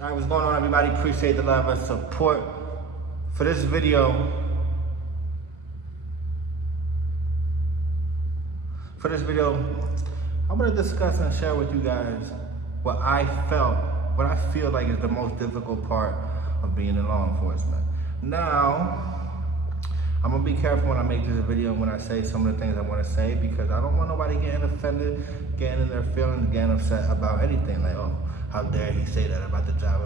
All right, what's going on, everybody? Appreciate the love and support. For this video, I'm gonna discuss and share with you guys what I feel like is the most difficult part of being in law enforcement. Now, I'm gonna be careful when I make this video when I say some of the things I wanna say, because I don't want nobody getting offended, getting in their feelings, getting upset about anything. Like, oh, how dare he say that about the job?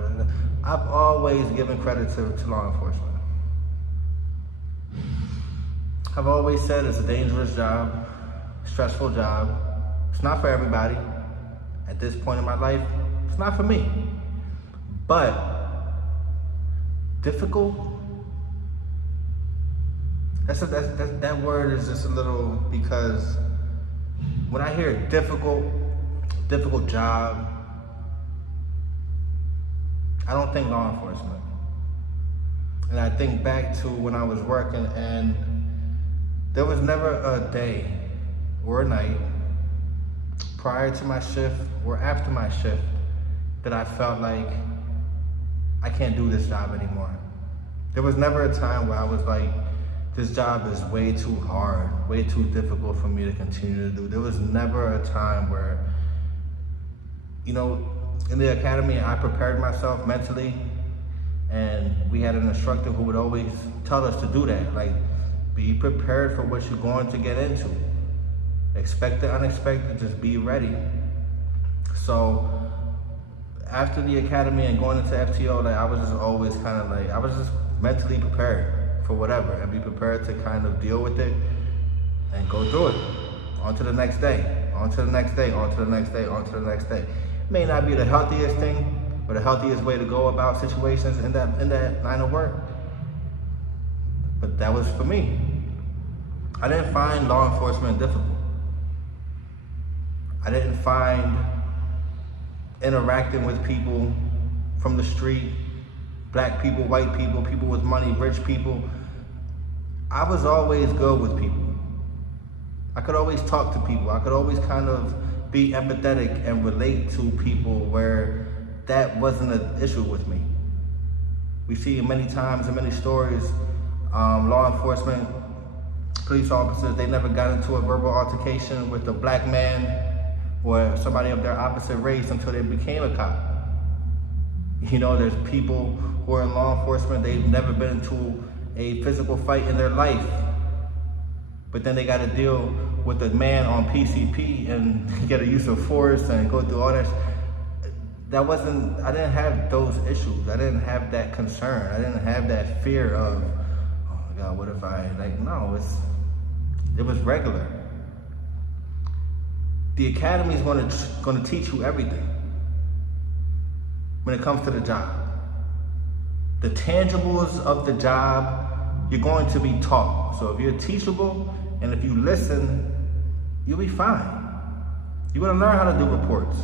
I've always given credit to law enforcement. I've always said it's a dangerous job, stressful job. It's not for everybody. At this point in my life, it's not for me. But difficult, that word is just a little, because when I hear difficult job, I don't think law enforcement. And I think back to when I was working, and there was never a day or a night prior to my shift or after my shift that I felt like I can't do this job anymore. There was never a time where I was like, this job is way too hard, way too difficult for me to continue to do. There was never a time where, you know, in the academy, I prepared myself mentally, and we had an instructor who would always tell us to do that. Like, be prepared for what you're going to get into. Expect the unexpected, just be ready. So after the academy and going into FTO, like, I was just always kind of like, I was just mentally prepared for whatever, and be prepared to kind of deal with it and go through it. On to the next day, on to the next day, on to the next day, on to the next day. May not be the healthiest thing or the healthiest way to go about situations in that line of work, but that was for me. I didn't find law enforcement difficult. I didn't find interacting with people from the street, black people, white people, people with money, rich people. I was always good with people. I could always talk to people. I could always kind of be empathetic and relate to people where that wasn't an issue with me. We see many times in many stories, law enforcement, police officers, they never got into a verbal altercation with a black man or somebody of their opposite race until they became a cop. You know, there's people who are in law enforcement, they've never been into a physical fight in their life, but then they got to deal with a man on PCP and get a use of force and go through all that. I didn't have those issues. I didn't have that concern. I didn't have that fear of, oh my God, what if no, it was regular. The academy is going to teach you everything when it comes to the job. The tangibles of the job, you're going to be taught. So if you're teachable and if you listen, you'll be fine. You're gonna learn how to do reports.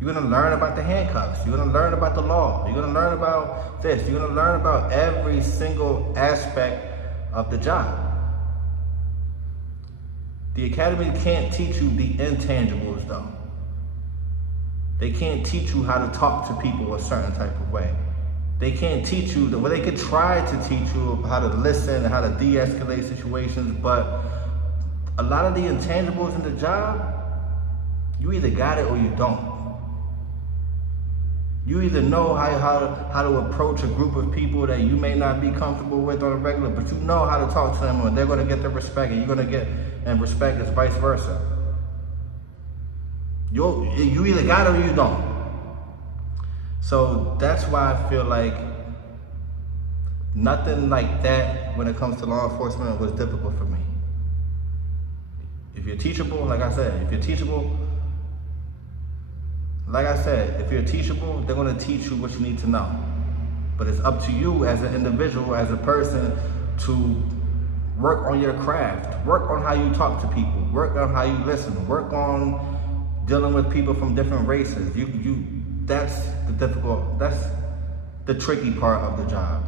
You're gonna learn about the handcuffs. You're gonna learn about the law. You're gonna learn about this. You're gonna learn about every single aspect of the job. The academy can't teach you the intangibles though. They can't teach you how to talk to people a certain type of way. They can't teach you, well, they could try to teach you how to listen and how to de-escalate situations, but a lot of the intangibles in the job, you either got it or you don't. You either know how to approach a group of people that you may not be comfortable with on a regular, but you know how to talk to them, or they're gonna get their respect, and you're gonna get, and respect is vice versa. You either got it or you don't. So that's why I feel like nothing like that when it comes to law enforcement was difficult for me. If you're teachable, like I said, if you're teachable, they're gonna teach you what you need to know. But it's up to you as an individual, as a person, to work on your craft, work on how you talk to people, work on how you listen, work on dealing with people from different races. That's the tricky part of the job.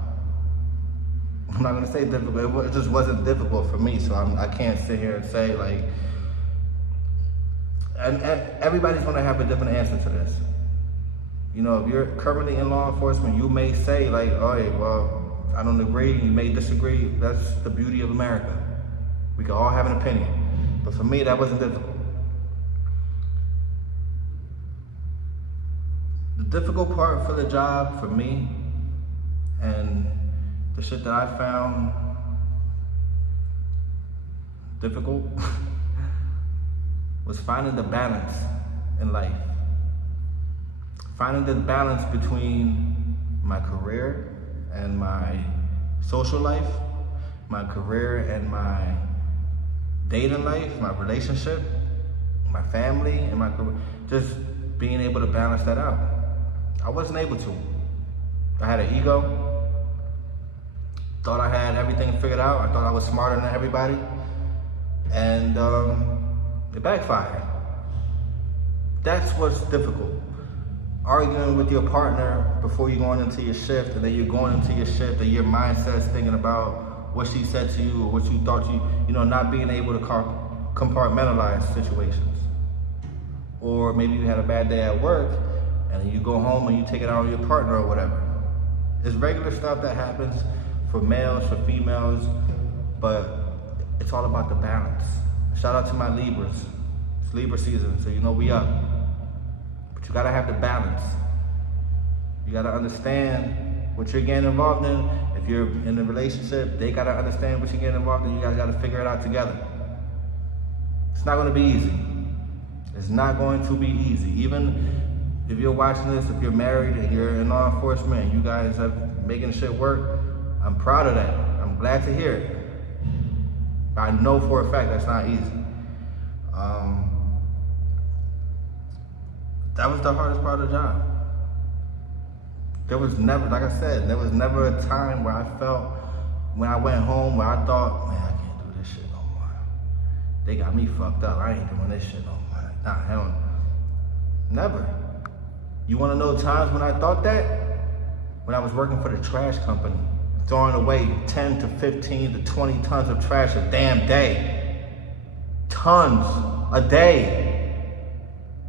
I'm not gonna say difficult, it just wasn't difficult for me, so I can't sit here and say like, and everybody's gonna have a different answer to this. You know, if you're currently in law enforcement, you may say like, oh, yeah, well, I don't agree, you may disagree. That's the beauty of America. We can all have an opinion. But for me, that wasn't difficult. The difficult part for the job for me, and the shit that I found difficult, was finding the balance in life. Finding the balance between my career and my social life, my career and my dating life, my relationship, my family, and my career. Just being able to balance that out. I wasn't able to. I had an ego. Thought I had everything figured out. I thought I was smarter than everybody. And it backfired. That's what's difficult. Arguing with your partner before you're going into your shift, and then you're going into your shift and your mindset's thinking about what she said to you or what you thought you know, not being able to compartmentalize situations. Or maybe you had a bad day at work and you go home and you take it out on your partner or whatever. It's regular stuff that happens for males, for females, but it's all about the balance. Shout out to my Libras. It's Libra season, so you know we up. But you gotta have the balance. You gotta understand what you're getting involved in. If you're in a relationship, they gotta understand what you're getting involved in. You guys gotta figure it out together. It's not gonna be easy. It's not going to be easy. Even if you're watching this, if you're married and you're in law enforcement and you guys are making shit work, I'm proud of that. I'm glad to hear it. I know for a fact that's not easy. That was the hardest part of the job. There was never, like I said, there was never a time where I felt, when I went home, where I thought, man, I can't do this shit no more. They got me fucked up. I ain't doing this shit no more. Nah, hell no. Never. You wanna know times when I thought that? When I was working for the trash company, throwing away 10 to 15 to 20 tons of trash a damn day. Tons a day.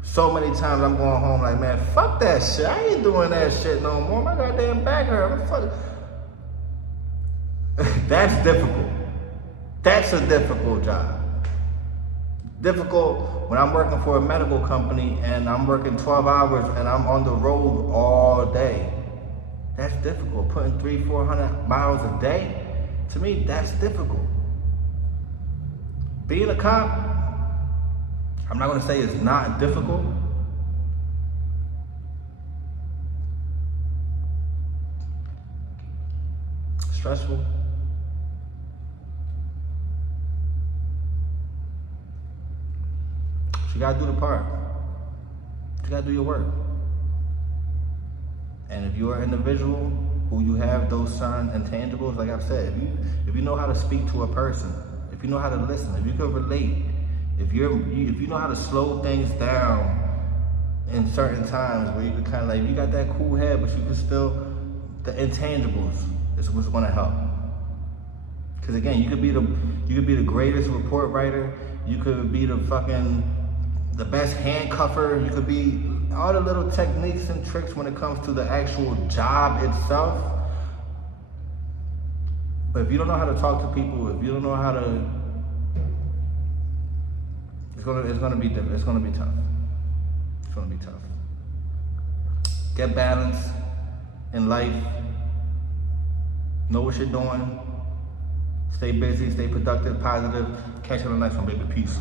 So many times I'm going home like, man, fuck that shit. I ain't doing that shit no more. My goddamn back hurt. That's difficult. That's a difficult job. Difficult when I'm working for a medical company and I'm working 12 hours and I'm on the road all day. That's difficult. Putting 300-400 miles a day, to me, that's difficult. Being a cop, I'm not gonna say it's not difficult. Stressful. You gotta do the part. You gotta do your work. And if you're an individual who you have those signs and tangibles, like I've said, if you know how to speak to a person, if you know how to listen, if you can relate, if you know how to slow things down in certain times where you can kind of like, you got that cool head, but you can still, the intangibles is what's gonna help. Because again, you could be the greatest report writer, you could be the best handcuffer, you could be all the little techniques and tricks when it comes to the actual job itself. But if you don't know how to talk to people, if you don't know how to, it's gonna be different. It's gonna be tough. It's gonna be tough. Get balance in life. Know what you're doing. Stay busy, stay productive, positive. Catch you on the next one, baby. Peace.